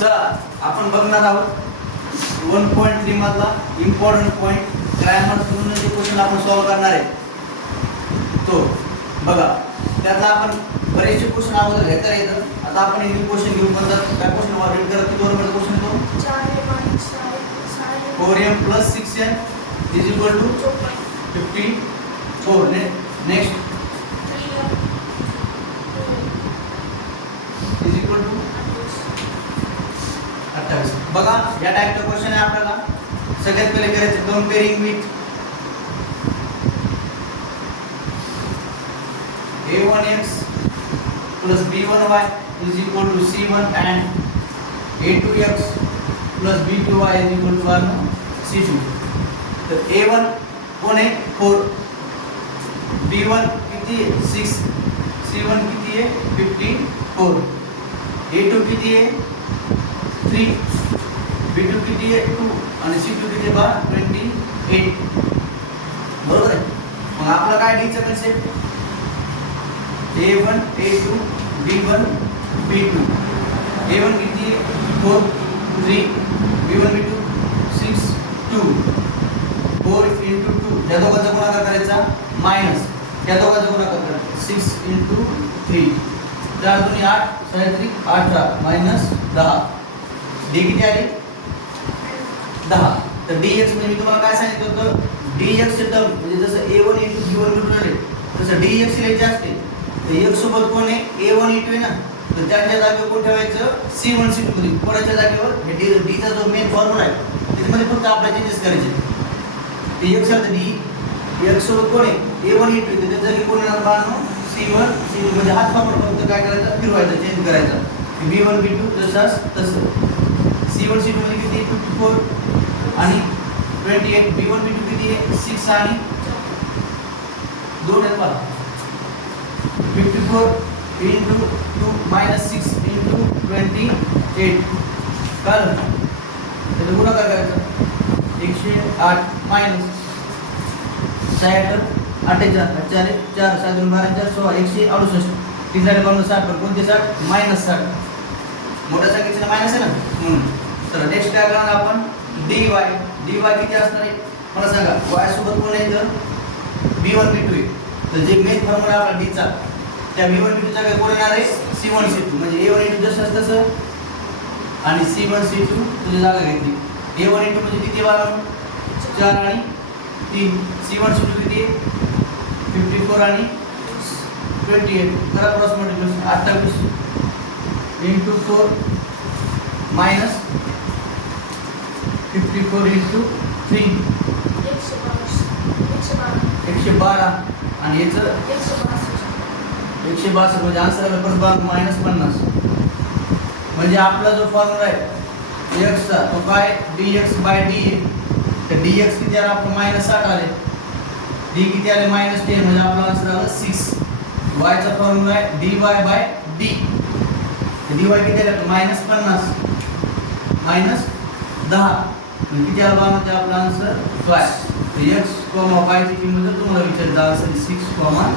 चला आपण बघणार आहोत 1.3 मधला इम्पॉर्टंट पॉइंट ग्रामर म्हणून जे क्वेश्चन आपण सॉल्व करणार आहे तो बघा. त्यातला आपण बरेचसे क्वेश्चन अगोदर घेता येतं. आता आपण एक क्वेश्चन घेऊन बनतात काय क्वेश्चन वापरून करत किती नंबरचा क्वेश्चन तो 4m + 6n = 54. नेक्स्ट = 28. बघा या टाइपचा क्वेश्चन आहे आपल्याला. सगळ्यात पहिले करायचं कंपेअरिंग with a1x + b1y = c1 and a2x + b2y = c2. तर a1 कोण आहे 4, b1 किती आहे 6, c1 किती आहे 54, a2 किती आहे 3, b2 किती आहे 2 आणि c2 किती आहे 28. बरोबर आहे. मग आपला काय डीचा concept a1 a2 b1 b2. a1 किती आहे 4 3, b1 b2 6 2, 4 × 2 या दोघांचा गुणाकार करायचा मायनस या दोघांचा गुणाकार करायचा 6 × 3 4 2 8 6 3 18 -10. d किती आली 10. तर dx म्हणजे मी तुम्हाला काय सांगितलं होतं dx चे टर्म म्हणजे जसं a1 × b1 b2 झाले तसं dx लिहायचे असते. तर x सोबत कोण आहे a1 a2 आहे ना, तर त्याच्या जागेवर कोण ठेवायचं c1 c2 मध्ये. कोणाच्या जागेवर हे d चा जो मेन फॉर्म्युला आहे त्याच्यामध्ये फक्त आपल्याला चेंजेस करायचे. ते x आहे d x सोबत कोण आहे a1 a2 तर त्याच्या जागी कोण येणार बाळांनो c1 c2 म्हणजे हाच फॉर्म्युला फक्त काय करायचा फिरवायचा चेंज करायचा. b1 b2 जसाच तसं c1 c2 मध्ये किती 54 आणि 28. b1 b2 किती आहे 6 आणि 2 आहेत पहा 54 × 2 -6 × 28. कळलं त्याचा गुणाकार करायचा 108 -68 48 4 4 2 12 4 16 168. तीन झाले 60 पण कोणते 60 -60 मोठ्या संख्येचे मायनस आहे ना म्हणून. तर नेक्स्ट काय करणार आपण dy किती असणार आहे मला सांगा. y सोबत कोण आहे तर b1 b2 आहे. तर जे मेन फॉर्म्युला आपला d चा त्या b1 b2 चा काय कोण येणार आहे c1 c2 म्हणजे a1 a2 जसं तसं आणि c1 c2 तुझी जागा घेतली. a1 a2 म्हणजे किती बाळा 4 आणि 3, c1 c2 किती 54 आणि 28. करा क्रॉस मल्टिप्लिकेशन 28 × 4 -54 × 3 112 आणि याचं 162 म्हणजे आन्सर आला परत -50. म्हणजे आपला जो फॉर्म्युला आहे x चा तो काय dx/d. तर dx किती आला आपलं -60 आले, d किती आले -10 म्हणजे आपला आन्सर आला 6. y चा फॉर्म्युला आहे dy/d. dy किती आला -50 -10 किती आला म्हणजे आपला आन्सर 5. तर x, y ची किंमत जर तुम्हाला विचारता असेल 6, 5.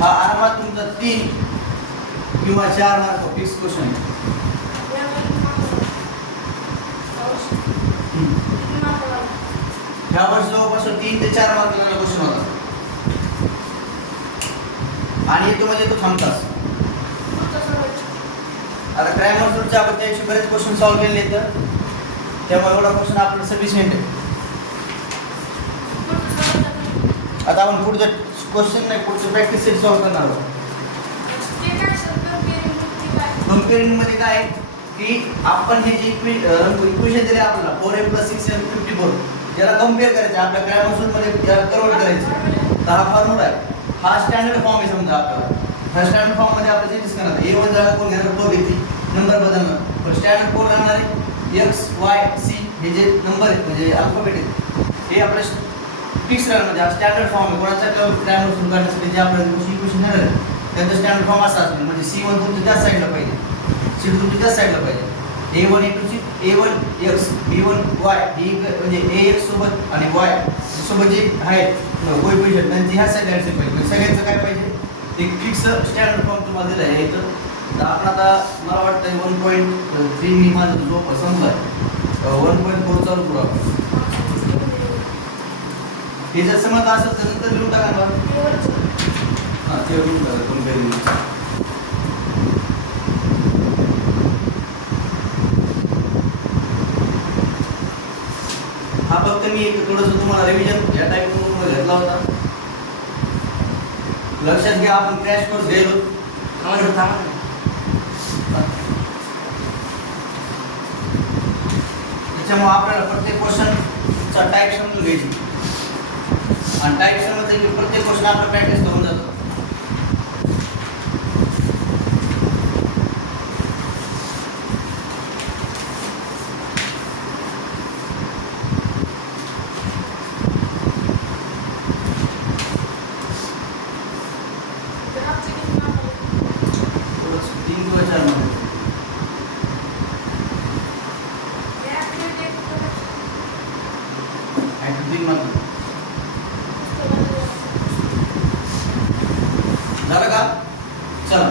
हा आरामात तुमचा 3 किंवा 4 मार्क फिक्स क्वेश्चन आहे. ह्या वर्षी जवळपास 3 ते 4 मार्काचा क्वेश्चन होता आणि तो म्हणजे तो थांबतास. आता ग्रामर रूलच्या आपण त्याविषयी बरेच क्वेश्चन सॉल्व केले आहेत त्यामुळे एवढा क्वेश्चन आपल्याला सफिशियंट आहे. आता आपण पुढचं क्वेश्चन नाही पुढचं प्रॅक्टिस सेट सॉल्व करणार आहोत. कंपेअरिंग मध्ये काय की आपण हे जे इक्वेशन दिले आपल्याला 4m + 6n 54 याला कंपेअर करायचं आपल्या ग्रामर रूल मध्ये कन्वर्ट करायचं. हा फॉर्म्युला आहे हा स्टँडर्ड फॉर्म आहे समजा आपल्याला. ह्या स्टँडर्ड फॉर्म मध्ये आपल्याला चेंजेस करणार आहे. a1 जागा कोण घेणार 4 घेतली नंबर बदलणार पण स्टँडर्ड कोड राहणार आहे x y c हे जे नंबर आहेत म्हणजे अल्फाबेट आहेत हे आपल्या फिक्स राहणार. म्हणजे हा स्टँडर्ड फॉर्म आहे. कोणाचा ग्रामर रूल करण्यासाठी जे आपल्याला इक्वेशन येणार आहे त्याचा स्टँडर्ड फॉर्म असा असणार म्हणजे c1 तुमच्या त्या साईडला पाहिजे c2 तुमच्या त्या साईडला पाहिजे. a1 a2 ची a1 x b1 y ही म्हणजे ax सोबत आणि y सोबत जे आहेत कोएफिशिएंट त्यांची ह्या साईडला पाहिजे. सगळ्यांचं काय पाहिजे एक फिक्स स्टँडर्ड फॉर्म तुम्हाला दिला आहे. तर तर आपण आता मला वाटतं 1.3 मी माझा जो संपला आहे 1.4 चालू करू आपण. हे जर समजलं असेल तर नंतर लिहून टाका ना. हां ते लिहून टाका कंपेअरिंग. हा फक्त मी एक थोडंसं तुम्हाला रिव्हिजन या टाईप म्हणून घेतला होता. लक्षात घ्या आपण क्रॅश कोर्स गेलो. त्याच्यामुळे आपल्याला प्रत्येक क्वेश्चनचा टाईप समजून घ्यायची आणि टाईप समजलं की प्रत्येक क्वेश्चन आपलं प्रॅक्टिस करून जातो. झालं का? चला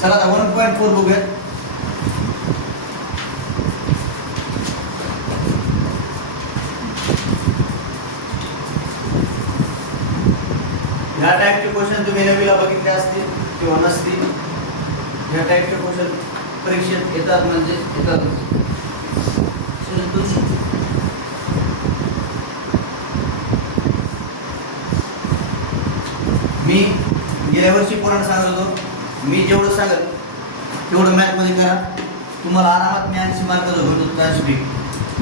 चला आता 1.4 बघूया. ह्या टाईपचे क्वेश्चन तुम्ही नवीला बघितले असतील किंवा नसतील. ह्या टाईपचे क्वेश्चन परीक्षेत येतात म्हणजे येतात. मी गेल्या वर्षी पोरांना सांगत होतो मी जेवढं सांगेल तेवढं मॅथमध्ये करा. तुम्हाला आरामात मी 80 मार्काचा होतो. 80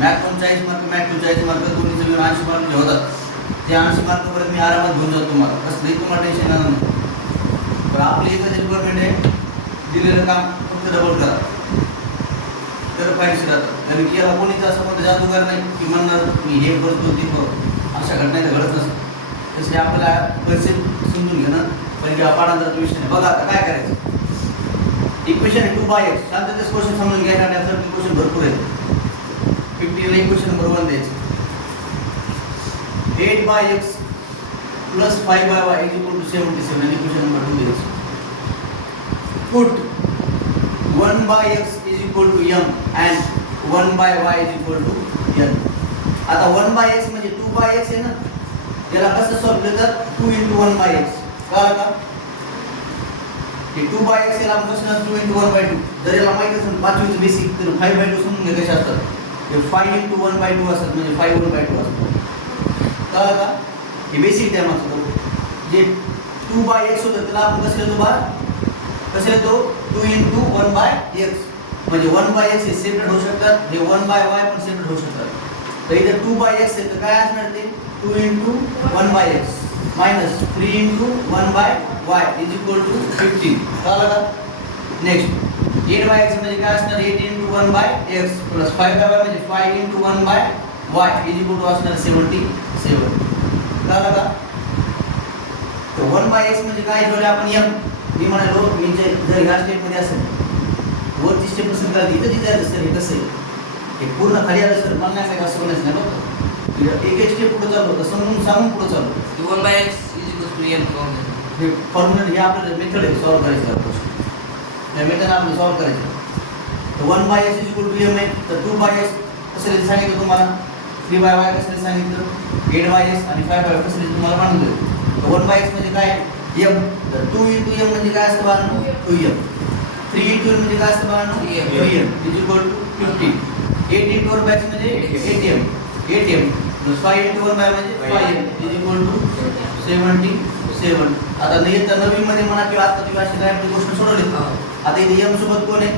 मॅथ 40 मार्क मॅथ 40 मार्क दोन्हीचं मिळून 80 मार्क जे होतात ते 80 मार्कापर्यंत मी आरामात घेऊन जातो. तुम्हाला कसलंही तुम्हाला टेन्शन येणार नाही. पण आपली एकच रिक्वायरमेंट आहे दिलेलं काम फक्त डबल करा तर फायदेशीर राहतं. कारण की याला कोणीच असं कोणतं जादूगार नाही की म्हणणार मी हे करतो ते करतो. अशा घटना तर घडत नसतं. तसे आपल्याला कन्सेप्ट समजून घेणं म्हणजे पाठांतराचा विषय नाही. बघा आता काय करायचं. इक्वेशन आहे 2/x. शांततेच क्वेश्चन समजून घ्या कारण यासाठी क्वेश्चन भरपूर आहेत. 50 ला इक्वेशन नंबर 1 द्यायचं. 8/x plus 5/y is equal to 77 आणि इक्वेशन नंबर 2 द्यायचं. Put 1/x is equal to m and 1/y is equal to n. आता 1/x म्हणजे 2/x आहे ना. याला कसं सॉल्व केलं तर 2 × 1/x. कळलं का? हे 2/x याला आपण कसं 2 × 1/2. जर याला माहिती असेल 5वीचं बेसिक तर 5/2 समजून घ्या कशा असतात. हे 5 × 1/2 असतात म्हणजे 5/1/2 असतात. कळलं का? हे बेसिक त्या मागचं जे 2/x होतं त्याला आपण कसं लिहितो बा कसं लिहितो 2 × 1/x म्हणजे 1/x हे सेपरेट होऊ शकतात. हे 1/y पण सेपरेट होऊ शकतात. तर इथे 2/x आहे तर काय असणार ते 2 × 1/x minus 3 × 1/y is equal to 15. कळलं का? नेक्स्ट 8/x म्हणजे काय असणार 8 × 1/x plus 5/y म्हणजे 5 × 1/y is equal to असणार 77. कळलं का? तर 1/x म्हणजे काय ठेवले आपण m. मी म्हणालो मी जर ह्या स्टेपमध्ये असेल वरची स्टेप पसंत करायची इथं जिथे आलं सर हे कसं आहे हे पूर्ण खाली आलं सर मला नाही काय असं बोलायचं नाही बघ. एक स्टेप पुढे चालू होतं समजून सांगून पुढे चालू 1/x is equal to m. हे फॉर्म्युला हे आपल्याला मेथड आहे सॉल्व करायचं. त्या मेथडने आपण सॉल्व करायचं. तर 1/x is equal to m आहे तर 2/x कसं सांगितलं तुम्हाला 3/y कसं सांगितलं 8/x आणि 5/y कसं तुम्हाला मांडलं. तर 1/x म्हणजे काय m. तर 2 × m म्हणजे काय असतं बाळांनो 2m. 3 × n म्हणजे काय असतं बाळांनो 3m is equal to 15. 8 × 1/x म्हणजे 8m 8m plus 5 × 1/y म्हणजे 5m is equal to 77. आता नवीन मध्ये म्हणा किंवा आता तुम्ही अशी काय गोष्ट सोडवली. आता इथे m सोबत कोण आहे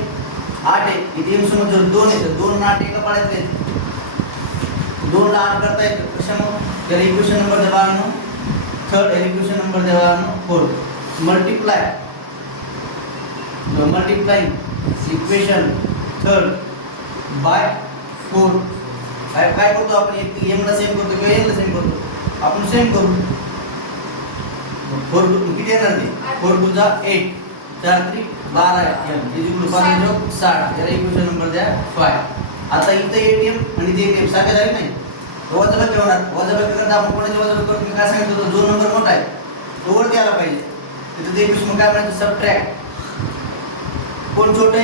8 आहे. इथे m सोबत जर 2 आहे तर 2 आणि 8 एका पाड्यात आहेत. 2 ला 8 करता येतं कशामुळे त्याला इक्वेशन नंबर द्या बाळांनो. थर्ड इक्वेशन नंबर द्या बाळांनो 4. Multiplying equation third by 4. काय करतो आपण एक m ला सेम करतो किंवा n ला सेम करतो आपण सेम करू. 4 किती येणार ते 4 × 8 4 × 12 m इज इक्वल टू 5 × 60. याला इक्वेशन नंबर द्या 5. आता इथे 8m आणि इथे 8m सारखे झाले नाही. वजाबाकी होणार. वजाबाकी करता आपण कोणाची वजाबाकी करतो मी काय सांगितलं होतं जो नंबर मोठा आहे तो वरती आला पाहिजे. तिथे ते इक्वेशन काय म्हणायचं सबट्रॅक्ट कोण छोटे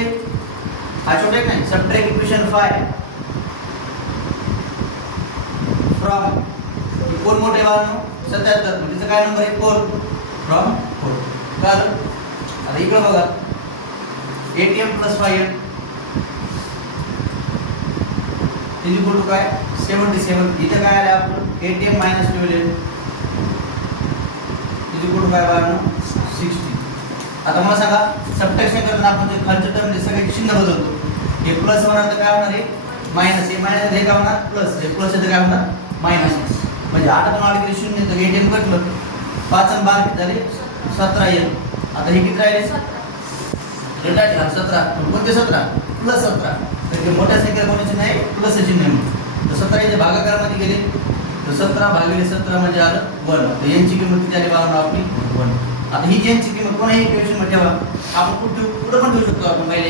हा छोटे नाही सबट्रॅक्ट इक्वेशन 5 फ्रॉम कोण मोठे बाळांनो 77 म्हणजे काय नंबर आहे 4 फ्रॉम 4 कारण आता इकडे बघा ATM + 5M is equal to काय 77 इथे काय आले आपलं ATM - 12M is equal to काय बाळांनो 60 आता मला सांगा सबट्रॅक्शन करताना आपण जे खालच्या टर्म मध्ये सगळे चिन्ह बदलतो हे प्लस होणार तर काय होणार आहे मायनस हे मायनस हे काय होणार प्लस हे प्लस हे काय होणार मायनस म्हणजे 8 आणि 8 गेले 0 तर ATM कटलं 5 आणि 12 झाले 17M आता हे किती राहिले 17 कोणते 17 प्लस 17 तर हे मोठ्या संख्येला कोणाचे नाही प्लस चिन्ह आहे तर 17 याच्या भागाकारामध्ये गेले तर 17 भागिले 17 म्हणजे आलं 1 तर यांची किंमत किती आली बाळांनो आपली 1 आता ही यांची किंमत कोणाही इक्वेशन मध्ये ठेवा आपण कुठे पण ठेवू शकतो आपण पहिले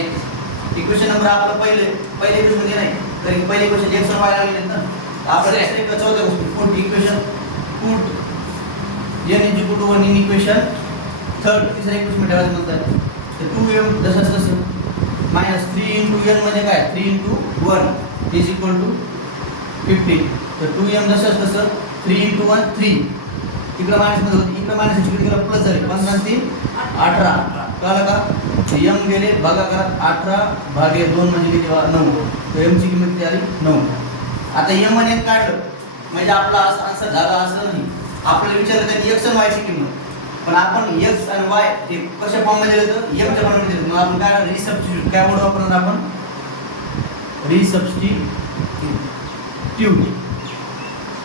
इक्वेशन नंबर आपलं पहिले इक्वेशन मध्ये नाही तर पहिले इक्वेशन x आणि y लागले ना आपल्याला एक चौथ्या गोष्टी put equation put n = 1 in equation third तिसऱ्या इक्वेशन मध्ये ठेवायचं म्हणतात तर 2m जसं तसं -3 * n म्हणजे काय 3 * 1 इज इक्वल टू 15 तर 2m जसं तसं 3 * 1 3 इकडे मायनस मध्ये होती इकडे मायनस इकडे गेला प्लस झाले 15 आणि 3 18 कळलं का m गेले भागाकारात 18 भागिले 2 म्हणजे किती 9 तर m ची किंमत किती आली 9 आता m आणि n काढलं म्हणजे आपला आन्सर झाला असं नाही आपल्याला विचारलं त्यांनी x आणि y ची किंमत पण आपण x आणि y हे कशा फॉर्म मध्ये दिलं तर m च्या फॉर्म मध्ये दिलं मग आपण काय रिसबस्टिट्यूट काय वर्ड वापरणार आपण रिसबस्टिट्यूट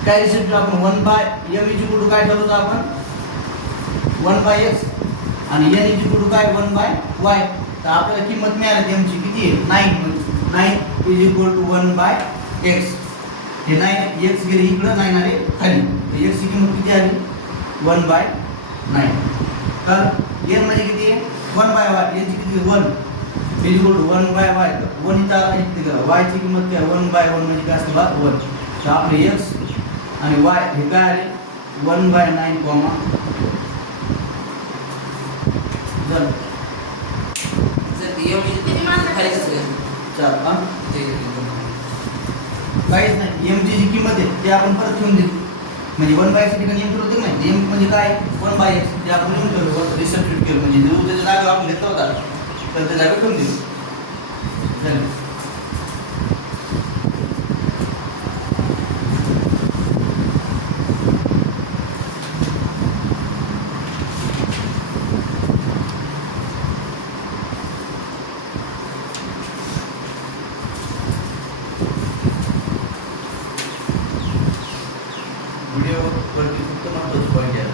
काय रिसबस्टिट्यूट आपण 1/m इज इक्वल टू काय ठरवतो आपण 1/x आणि n इज इक्वल टू काय 1/y तर आपल्याला किंमत मिळाली m ची किती आहे 9 इज इक्वल टू 1/x हे 9 x गेले इकडे 9 आले खाली तर x ची किंमत किती आली 1/9 तर n म्हणजे किती आहे 1/y n ची किती 1 इज इक्वल टू 1/y 1 इथं आला इथे y ची किंमत काय 1/1 म्हणजे काय असते बा 1 तर आपले x आणि y हे काय आले 1/9 कॉमा जर M खाली चार हां काहीच नाही m ची जी किंमत आहे ते आपण परत ठेवून देतो म्हणजे 1/x च्या ठिकाणी m ठेवतो नाही m म्हणजे काय 1/x ते आपण लिहून ठेवलं रिसबस्टिट्यूट केलं म्हणजे जो त्याच्या जागेवर आपण घेतला होता तर त्या जागेवर ठेवून दिलं झालं व्हिडिओ वरती फक्त महत्त्वाचं पॉईंट आहे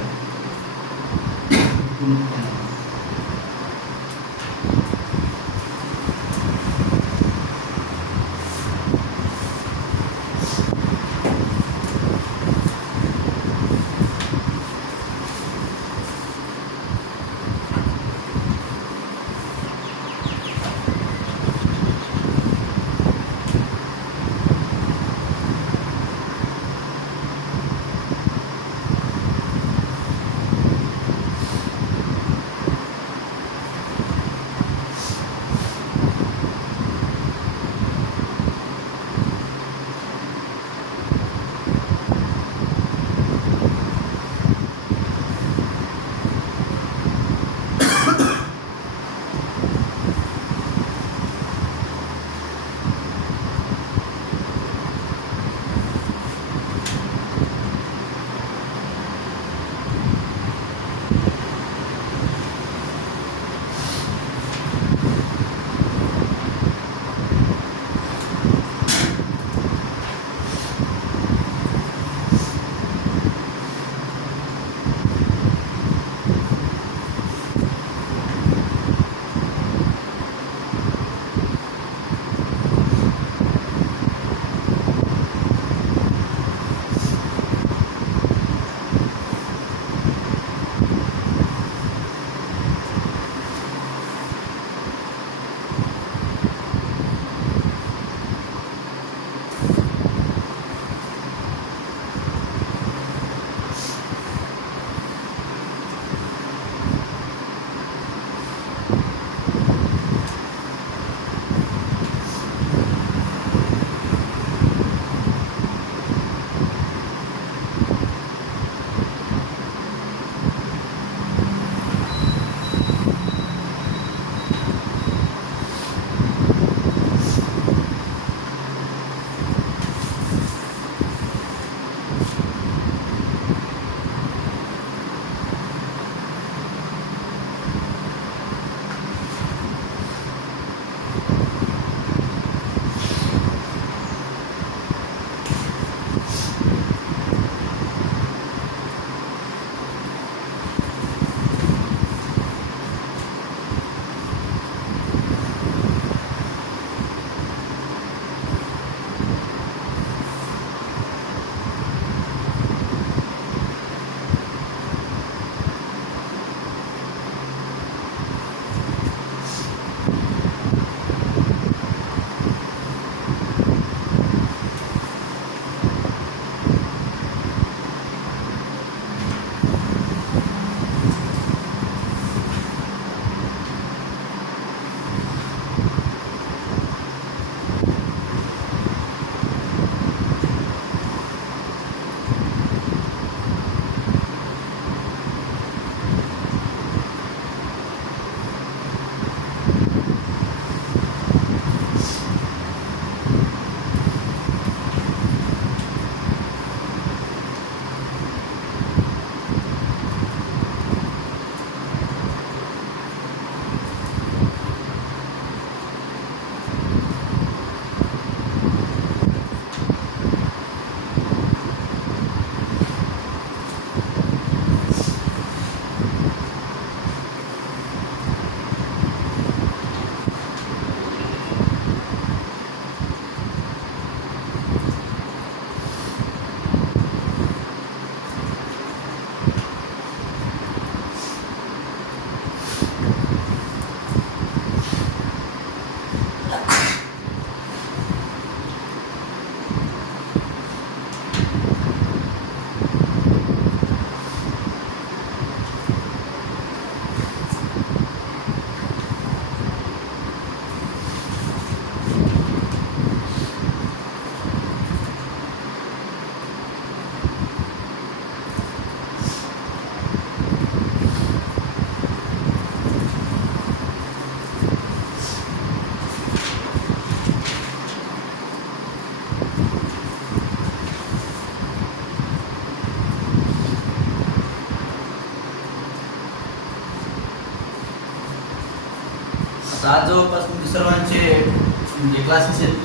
आज जवळपास तुमचे सर्वांचे जे क्लासेस आहेत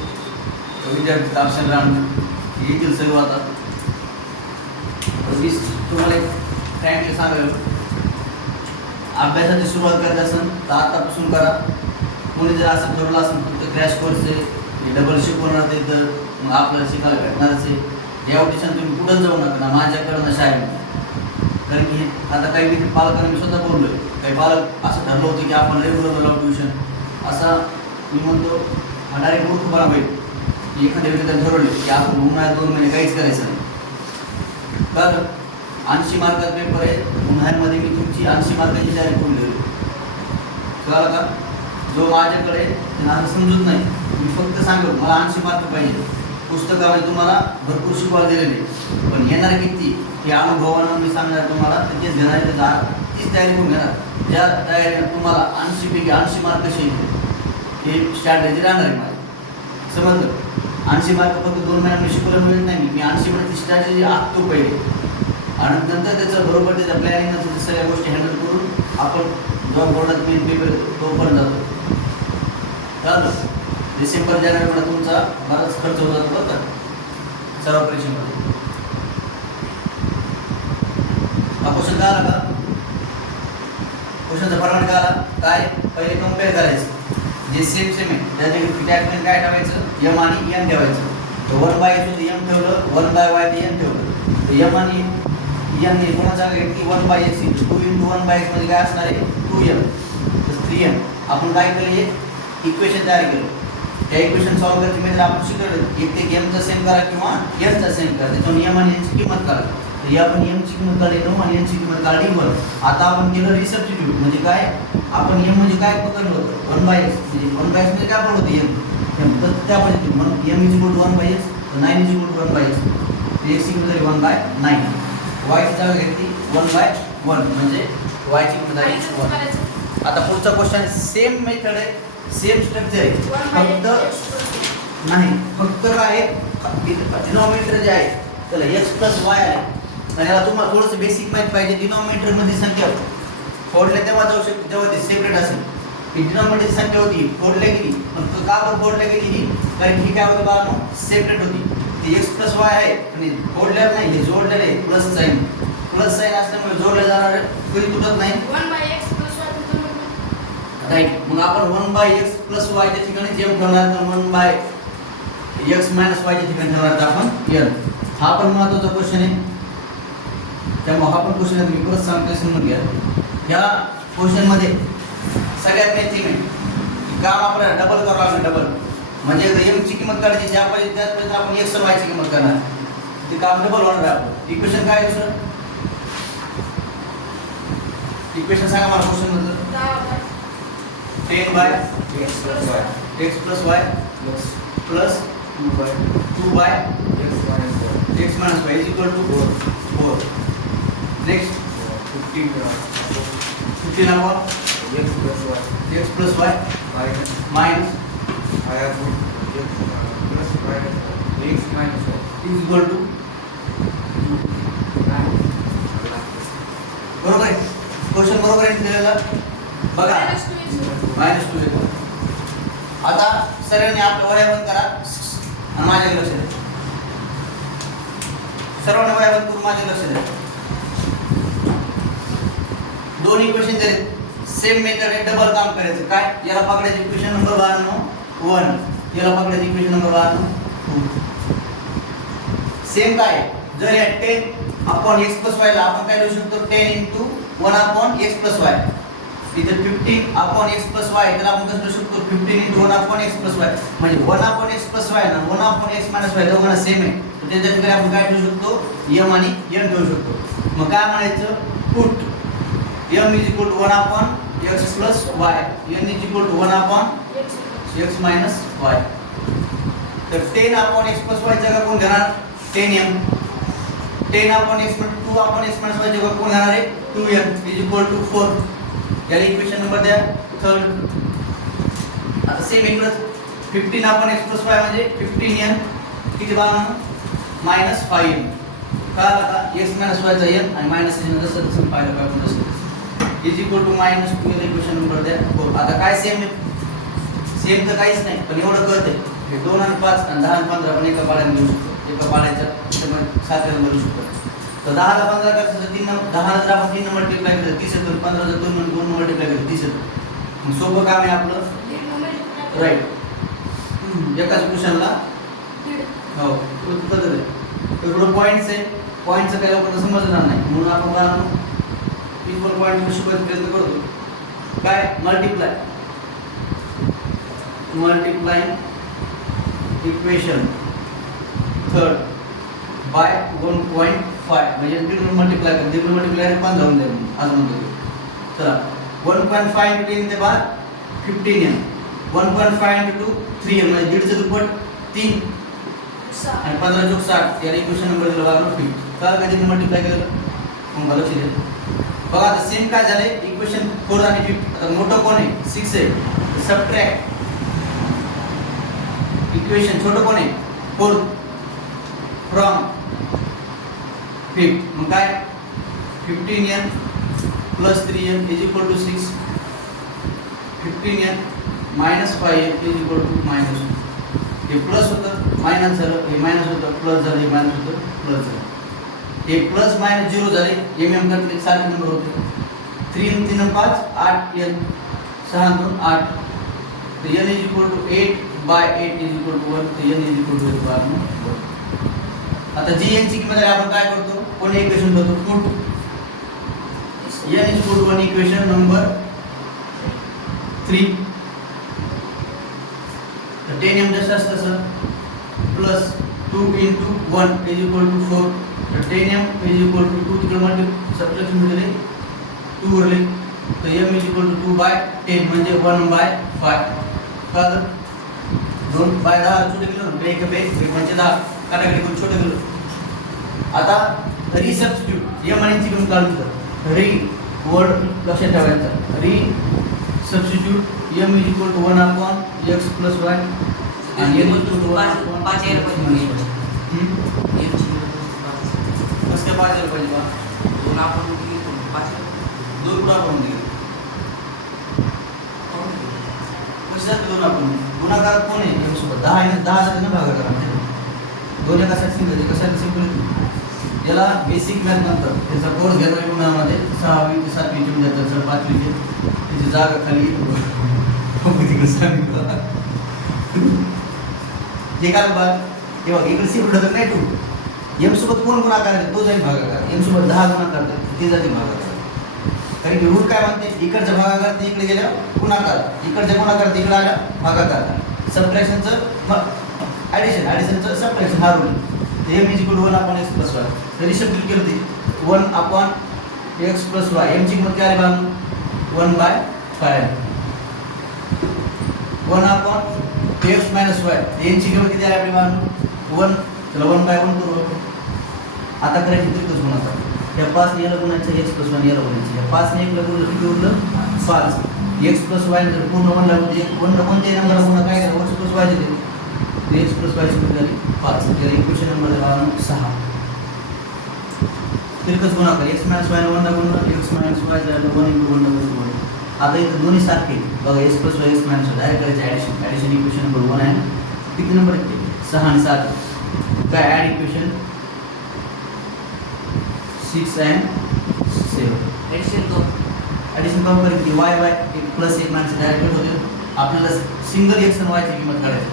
विद्यार्थी ऑप्शन राऊंड येतील सर्व आता. मी तुम्हाला एक फ्रँकली सांगाल, अभ्यासाची सुरुवात करायची असेल तर आतापासून करा. कोणी जर असं ठरवलं असेल फक्त क्रॅश कोर्स आहे, डबल शिकवणार ते तर मग आपल्याला शिकायला भेटणारच आहे. या उद्देशाने तुम्ही कुठंच जाऊ नका ना माझ्याकडं ना शाळेमध्ये. कारण की आता काही पालकांना मी स्वतः बोललो आहे, काही पालक असं ठरलं होतं की आपण रेग्युलर लावू ट्युशन. असा मी म्हणतो हा डायरेक्ट मूर्खपणा होईल की एखाद्या व्यक्तीने ठरवले की आपण उन्हाळ्यात 2 महिने काहीच करायचं नाही. तर 80 मार्काचा पेपर आहे, उन्हाळ्यामध्ये मी तुमची 80 मार्काची तयारी करून ठेवली. कळलं का? जो माझ्याकडे त्यांना असं समजत नाही, मी फक्त सांगतो मला 80 मार्क पाहिजे. पुस्तकामध्ये तुम्हाला भरपूर शिकवायला दिलेले, पण येणार किती हे अनुभवानं मी सांगणार तुम्हाला, तर तेच घेणार तीच तयारी करून घेणार. ज्या तयारीनं तुम्हाला 80 पैकी 80 मार्क कसे येतील हे स्ट्रॅटेजी राहणार आहे माझी. समजलं? 80 मार्क फक्त 2 महिन्यात शिकवलं मिळत नाही. मी 80 मिनिटची स्ट्रॅटेजी आखतो पहिले आणि नंतर त्याचं बरोबर त्याच्या प्लॅनिंग सगळ्या गोष्टी हँडल करून आपण जेव्हा बोर्डात मेन पेपर तोपर्यंत जातो. चालतं डिसेंबर जानेवारीमध्ये तुमचा बराच खर्च होत जातो बरं का सर्व परीक्षेमध्ये. हा क्वेश्चन काय आला का? क्वेश्चनचा फॉर्मॅट काय आला? काय पहिले कम्पेअर करायचं जे सेम आहे त्याच्या टॅगमध्ये काय ठेवायचं, एम आणि एन ठेवायचं. तर 1/x होतं एम ठेवलं, 1/y ते एन ठेवलं. तर एम आणि एन ने कोणा जागा घेतली 1/x. 2 × 1/x मध्ये काय असणार आहे 2m. तर 3m. आपण काय केलं इक्वेशन तयार केलं. त्या इक्वेशन सॉल्व्ह करायची म्हणजे आपण शिकवलं एक ते एमचा सेम करा किंवा एनचा सेम करा. त्याच्यावर एम आणि एनची किंमत करा. तर या आपण एमची किंमत काढली 9 आणि एनची किंमत काढली 1. आता आपण केलं रिसबस्टिट्यूट. म्हणजे काय आपण एम म्हणजे काय पकडलं होतं 1/x. म्हणजे 1/x म्हणजे काय पकडलं होतं एम. तर त्या पद्धतीने M is equal to 1/x, तर 9 is equal to 1/x. x किंमत झाली 1/9. y ची जागा घेतली 1/1 म्हणजे y ची किंमत आहे 1. आता पुढचा क्वेश्चन सेम मेथड आहे, सेम स्ट्रक्चर आहे, फक्त नाही फक्त काय डिनॉमिनेटर जे आहे त्याला x + y आहे. आणि याला तुम्हाला थोडंसं बेसिक माहिती पाहिजे. डिनॉमिनेटरमध्ये संख्या फोडल्या तेव्हा जाऊ शकते जेव्हा ते सेपरेट असेल. ही डिनॉमिनेटरची संख्या होती फोडल्या गेली, पण का बरं फोडल्या गेली ही? कारण ही काय होती बाळांनो सेपरेट होती. ती x + y आहे आणि फोडल्यावर नाही, हे जोडलेलं आहे प्लस साईन. प्लस साईन असल्यामुळे जोडले जाणार कधी तुटत नाही. 1/x + y right. मग आपण 1/x + y च्या ठिकाणी m ठेवणार, तर 1/x - y च्या ठिकाणी ठेवणार तर आपण n. हा पण महत्त्वाचा क्वेश्चन आहे, त्यामुळे हा पण क्वेश्चन आहे. मी परत सांगतो समजून घ्या. या क्वेश्चनमध्ये सगळ्यात मेन थीम आहे काम आपल्याला डबल करावं लागेल. डबल म्हणजे m ची किंमत काढायची ज्या पाहिजे त्याच पद्धतीने आपण x आणि y ची किंमत करणार. ते काम डबल होणार आहे आपलं. इक्वेशन काय आहे दुसरं? इक्वेशन सांगा मला क्वेश्चन मधलं. 10/x + y plus 2/x - y is equal to 4. Next 15 upon x plus y minus is equal to बरोबर आहे. क्वेश्चन बरोबर आहे दिलेला बघा -2 येतो. आता सर्वांनी आपलं वह्या बंद करा आणि माझ्याकडे लक्ष द्या. सर्वांनी वह्या बंद करून माझ्याकडे लक्ष द्या. दोन इक्वेशन दिले, सेम मेथड आहे, डबल काम करायचं. काय याला पकडायचं इक्वेशन नंबर 1, याला पकडायचं इक्वेशन नंबर 2. सेम काय जर या 10/x + y ला आपण काय लिहू शकतो 10 × 1/x + y. इथे 15/x + y तर आपण कसं लिहू शकतो 15 × 1/x + y. म्हणजे 1/x + y ना 1/x - y दोघांना सेम आहे, तर त्याच्या ठिकाणी आपण काय ठेवू शकतो m आणि n ठेवू शकतो. मग काय म्हणायचं put m = 1/x + y, n = 1/x - y. तर 10/x + y जागा कोण घेणार 10m. 10/x 2/x - y जागा कोण घेणार आहे 2m = 4. याला इक्वेशन नंबर द्या 3rd. आता सेम इकडे 15/x + y म्हणजे 15n किती बाळा -5n. काय आला का x - y चा n आणि मायनस n जसं तसं पाहिलं पाहिजे तसं -2 याला इक्वेशन नंबर द्या 4. आता काय सेम आहे सेम तर काहीच नाही, पण एवढं कळतंय हे 2 आणि 5 आणि 10 आणि 15 पण एका पाड्याने लिहू शकतो, एका पाड्याच्या त्याच्यामध्ये 7 नंबर लिहू शकतो. तर 10 ला 15 करायचं तर 3 नंबर, 10 जर आपण 3 मल्टिप्लाय केलं 30 येतं, 15 जर 2 मल्टिप्लाय केलं 30 येतं. मग सोपं काम आहे आपलं, राईट. एकाच क्वेश्चनला हो एवढं पॉईंट्स आहे, पॉईंटचं काही लोकांना समजणार नाही, म्हणून आपण काय इक्वल पॉईंट शिकवायचा प्रयत्न करतो. काय मल्टिप्लाय इक्वेशन थर्ड बाय 1.5 म्हणजे दीड मल्टिप्लाय कर, दीड मल्टिप्लाय 5 जाऊन जाईल आज म्हणतो. चला 1.5 इंटू 10 ते बाद 15n, 1.5 इंटू 3n म्हणजे दीडचं दुप्पट 3 आणि 15 × 60 याला इक्वेशन नंबर दिला लागणार 3. काल कधी मल्टिप्लाय केलं मग मला लक्ष द्या. बघा आता सेम काय झालंय, इक्वेशन 4 आणि 5. आता मोठं कोण आहे 6 आहे, सबट्रॅक्ट इक्वेशन छोटं कोण आहे 4 फ्रॉम 5. मग काय 15n plus 3n is equal to 6. 15n minus 5n is equal to -1. हे प्लस होतं मायनस झालं, हे मायनस होतं प्लस झालं, हे मायनस होतं प्लस झालं. हे प्लस मायनस 0 झाले, एम करते सारखे नंबर होते. 3 3 5 8 n 6 2 8. तर n is equal to 8 by 8 is equal to 1. तर n is equal to 1. आता जी n ची किंमत आहे आपण काय करतो, कोण इक्वेशन करतो put n is equal to 1 equation number 3. तर 10m जसं असतं तसं plus 2 into 1 is equal to 4. तर 10m is equal to 2 तिकडे मल्टिप्लाय सबट्रॅक्शन मध्ये 2 उरले, तर m is equal to 2 by 10 म्हणजे 1/5. कळलं? 2/10 छोटे केलं ना, एक म्हणजे 10 काटाकाटी करून छोटे केलं. आता रिसबस्टिट्यूट m आणि ची किंमत काढून घ्या. री वर्ड लक्षात ठेवायचा, री substitute m is equal to 1 upon x plus y आणि n is equal to 1 upon 5 यायला पाहिजे. कसं काय 5 यायला पाहिजे बा? 2 आपण घेतो 5 2 पुढे आपण दिले कशात 2 आपण गुणाकार कोण आहे m सोबत 10 आहे, 10 ला भागाकार म्हणजे 2 एका साठी सिंपल आहे, कशासाठी सिंपल याला बेसिक मॅथ म्हणतात. त्याचा कोर्स घेतला विज्ञानामध्ये 6वी ते 7वी ची म्हणजे त्याचं 5वी ची त्याची जागा खाली जे काय बघ हे बघ इकडे सी उडत नाही तू m सोबत कोण गुणाकार आहे तो जाईल भागाकार, m सोबत 10 गुणाकार ते जाते भागाकार. कारण की रूट काय म्हणते इकडचा भागाकार ते इकडे गेल्या गुणाकार, इकडचा गुणाकार ते इकडे आला भागाकार. सबट्रॅक्शनचं ॲडिशनचं सबट्रॅक्शन हा rule. m is equal to 1 upon x plus y. तरी सबट्रॅक्ट केलं ते 1 upon x plus y. m ची किंमत काय आली बघा 1/5. 1 upon x minus y. n ची किंमत किती आली आपली बघा 1. चला 1/1 करू. आता करायची त्रिकोण गुणाकार. या 5 ने याला गुणायचं x plus 1 याला गुणायचं. या 5 ने 1 ला गुणलं किती उरलं 5. x plus y जर पूर्ण 1 ला म्हणजे 1 ला कोणत्याही नंबरला गुणा काय करायचं x plus y चे ते x plus y ची किंमत झाली 5. त्याला इक्वेशन नंबर झाला 6. त्रिकोण गुणाकार x minus y ने 1 ला गुणलं x minus y झालं 1 into 1 ला 1. आता इथं दोन्ही सारखे बघा x plus y x minus y direct करायचं ॲडिशन इक्वेशन नंबर 1 आहे. किती नंबर आहे 6 आणि 7 काय ॲड इक्वेशन 6 and 7. ॲडिशन करून करेल की y एक प्लस 1 मायनस डायरेक्ट होते. आपल्याला सिंगल x आणि y ची किंमत काढायची.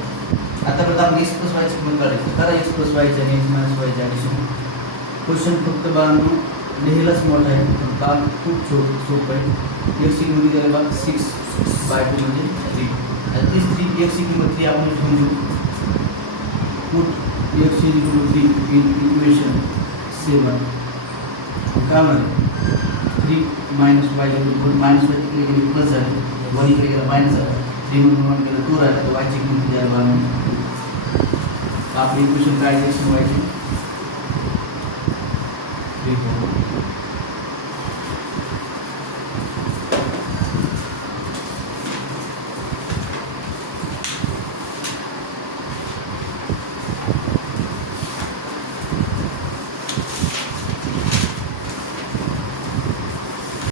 आतापर्यंत आपण x plus y ची किंमत काढायची. करा x plus y ची आणि x minus y ची ॲडिशन. क्वेश्चन फक्त बाळांनो लिहिलाच मोठा आहे पण काम खूप सोपं आहे. x ची किंमत दिली बघा 6/2 म्हणजे 3. आता तीच 3 x ची किंमत 3 आपण ठेवून देऊ. Put x is equal to 3 in equation 7. काय म्हणते 3 minus y equal minus y इकडे गेली प्लस झाली 1 इकडे गेला मायनस झाला 3 मधून 1 गेला 2 राहिला तर y ची किंमत किती आहे आपली इक्वेशन काय x y ची 3